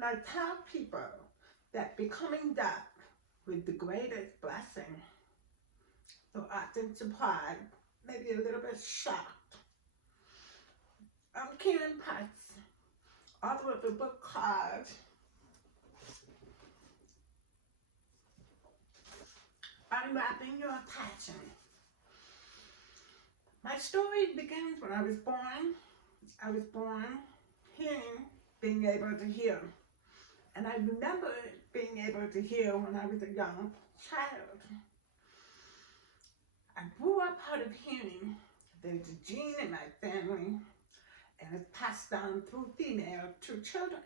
when I tell people that becoming deaf was the greatest blessing, they're often surprised, maybe a little bit shocked. I'm Karen Potts, author of a book called Unwrapping Your Passion. My story begins when I was born. I was born hearing, being able to hear. And I remember being able to hear when I was a young child. I grew up hard of hearing. There's a gene in my family, and it's passed down through female to children.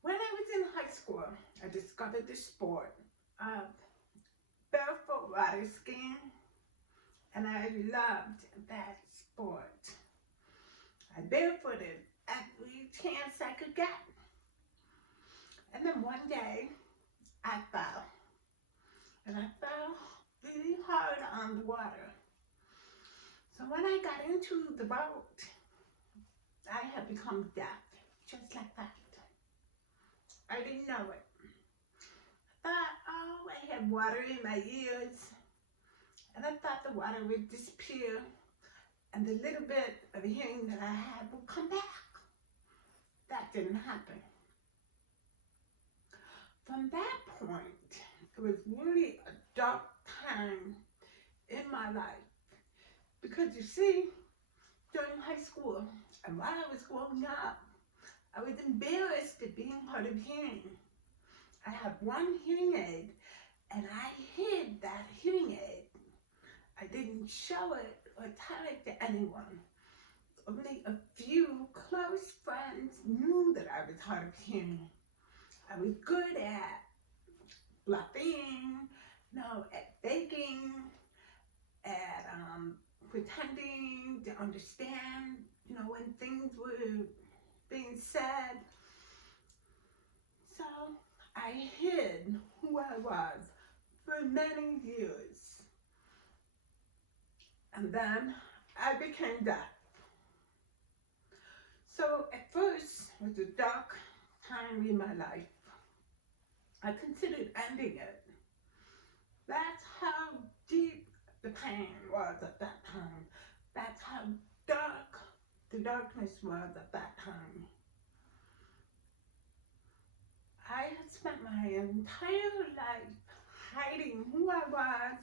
When I was in high school, I discovered the sport of barefoot water skiing, and I loved that sport. I barefooted every chance I could get. And then one day, I fell. And I fell really hard on the water. So when I got into the boat, I had become deaf, just like that. I didn't know it. I thought, oh, I had water in my ears. And I thought the water would disappear. And the little bit of hearing that I had would come back. That didn't happen. From that point, it was really a dark time in my life. Because you see, during high school, and while I was growing up, I was embarrassed at being hard of hearing. I had one hearing aid, and I hid that hearing aid. I didn't show it or tell it to anyone. Only a few close friends knew that I was hard of hearing. I was good at bluffing, at faking, at pretending to understand, when things were being said. So I hid who I was for many years. And then I became deaf. So at first, it was a dark time in my life. I considered ending it. That's how deep the pain was at that time. That's how dark the darkness was at that time. I had spent my entire life hiding who I was,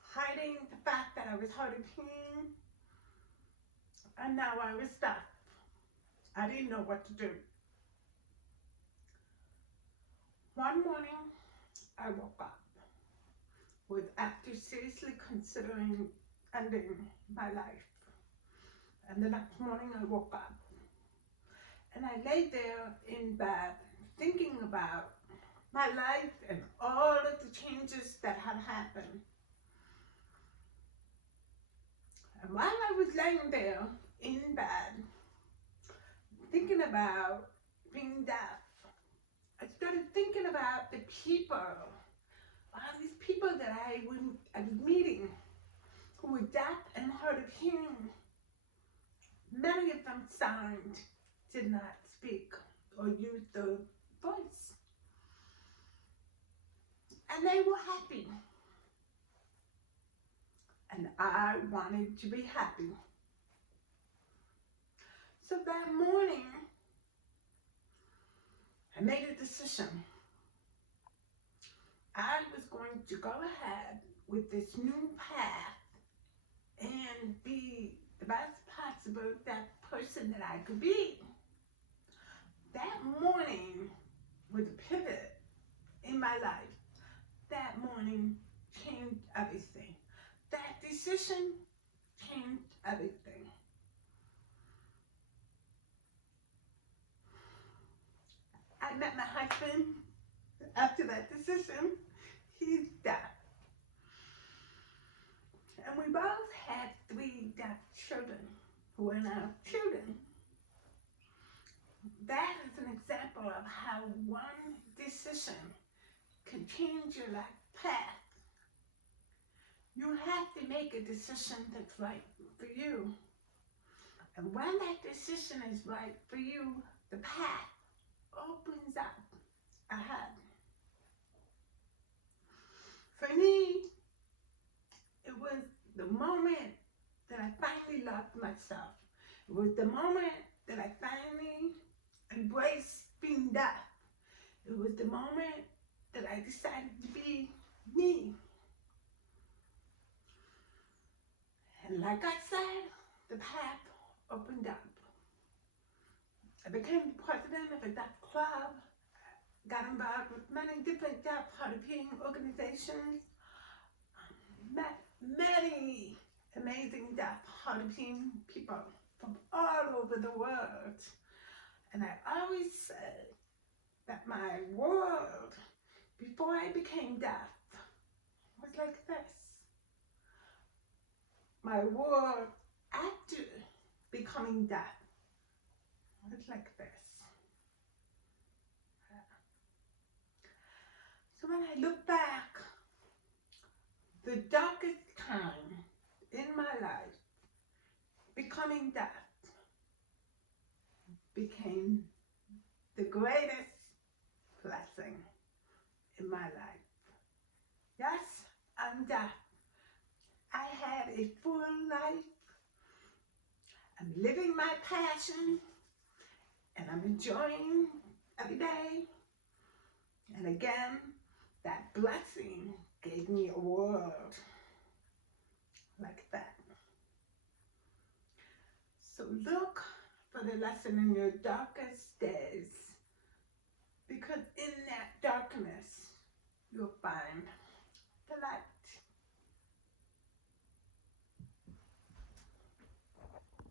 hiding the fact that I was hard of hearing, and now I was deaf. I didn't know what to do. One morning, I woke up after seriously considering ending my life. And the next morning, I woke up. And I lay there in bed thinking about my life and all of the changes that had happened. And while I was laying there in bed, thinking about being deaf, I started thinking about the people, all these people that I was meeting who were deaf and hard of hearing. Many of them signed, did not speak or use their voice. And they were happy. And I wanted to be happy. So that morning, I made a decision. I was going to go ahead with this new path and be the best possible that person that I could be. That morning was a pivot in my life. That morning changed everything. That decision changed everything. I met my husband after that decision. He's deaf. And we both had 3 deaf children who are now children. That is an example of how one decision can change your life path. You have to make a decision that's right for you. And when that decision is right for you, the path opens up ahead. For me, it was the moment that I finally loved myself. It was the moment that I finally embraced being deaf. It was the moment that I decided to be me. And like I said, the path opened up. I became the president of a deaf club, got involved with many different deaf hard of hearing organizations, met many amazing deaf hard of hearing people from all over the world. And I always said that my world before I became deaf was like this. My world after becoming deaf was like this. So when I look back, the darkest time in my life, becoming deaf, became the greatest blessing in my life. Yes, I'm deaf. I had a full life. I'm living my passion, and I'm enjoying every day. And again, that blessing gave me a world like that. So look for the lesson in your darkest days, because in that darkness, you'll find the light.